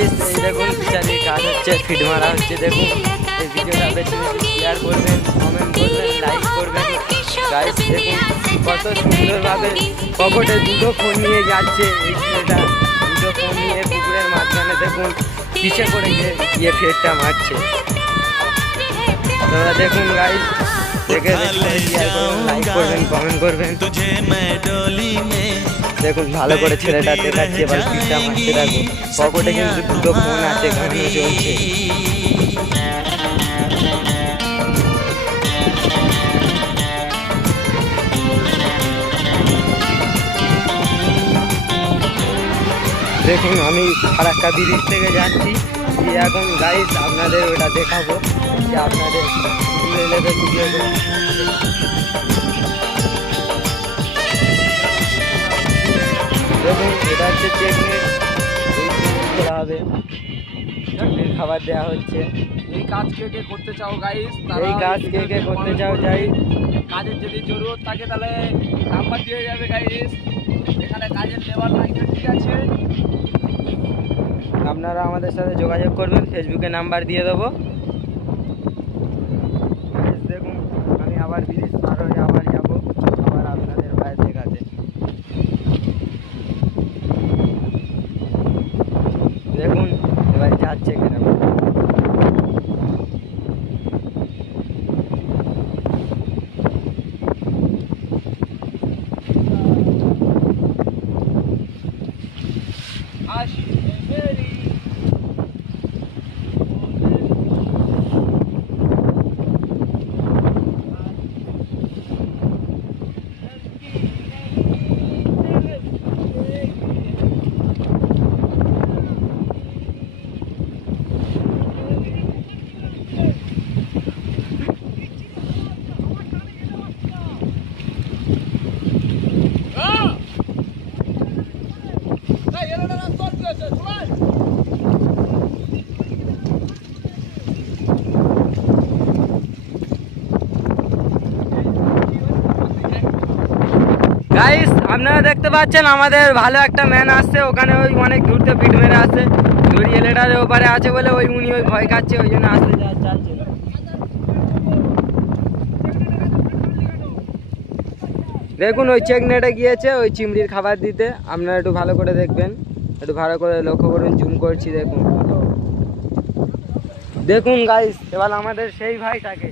এই দেখুন ফিচারির কাজ হচ্ছে, ফিড মারা হচ্ছে। দেখুন এই ভিডিওটা বেশি বেশি শেয়ার করবেন, কমেন্ট করবেন, লাইক করবেন। গাইস দেখুন কত সুন্দরভাবে পকেটে দুটো ফোন নিয়ে যাচ্ছে এই ছেলেটা, দুটো ফোন নিয়ে পুকুরের মাঝখানে দেখুন পিছে করে গিয়ে ফিডটা মারছে। তোমরা দেখুন গাইস, দেখে শেয়ার করবেন, লাইক করবেন, কমেন্ট করবেন। দেখুন ভালো করে ছেলেটা দেখাচ্ছে, এবার ফিডটা মারছে। দেখুন পকেটে কিন্তু দুটো ফোন আছে, গানও চলছে। দেখুন আমি ফারাক্কা ব্রিজ থেকে যাচ্ছি, এখন গাইস আপনাদের ওটা দেখাবো যে আপনাদের ভিডিও। দেখুন এটা হচ্ছে চেকমেট, খোলা হবে, খাবার দেওয়া হচ্ছে। এই কাজ কে কে করতে চাও গাইস? এই কাজ কে কে করতে চাও চাই, কাজের যদি জরুরত থাকে তাহলে নাম্বার দিয়ে যাবে গাইস। এখানে কাজের লেবার লাইনে ঠিক আছে, আপনারা আমাদের সাথে যোগাযোগ করবেন, ফেসবুকে নাম্বার দিয়ে দেবো। দেখুন আমি আবার ব্রিজ পার হয়ে আবার যাবো, আবার আপনাদের ভাই দেখাতে। দেখুন এবার যাচ্ছে কেন। গাইস আপনারা দেখতে পাচ্ছেন আমাদের ভালো একটা ম্যান আসছে, ওখানে ওই অনেক দূরতে পিট মেরে আসছে, দড়ি এলেটার ওপারে আছে বলে উনি ওই ভয় খাচ্ছে, ওই জন্য আসতে চাচ্ছে। দেখুন ওই চেক নেটে গিয়েছে ওই চিংড়ির খাবার দিতে, আপনারা একটু ভালো করে দেখবেন, একটু ভালো করে লক্ষ্য করুন, জুম করছি। দেখুন দেখুন গাইস এবার আমাদের সেই ভাইটাকে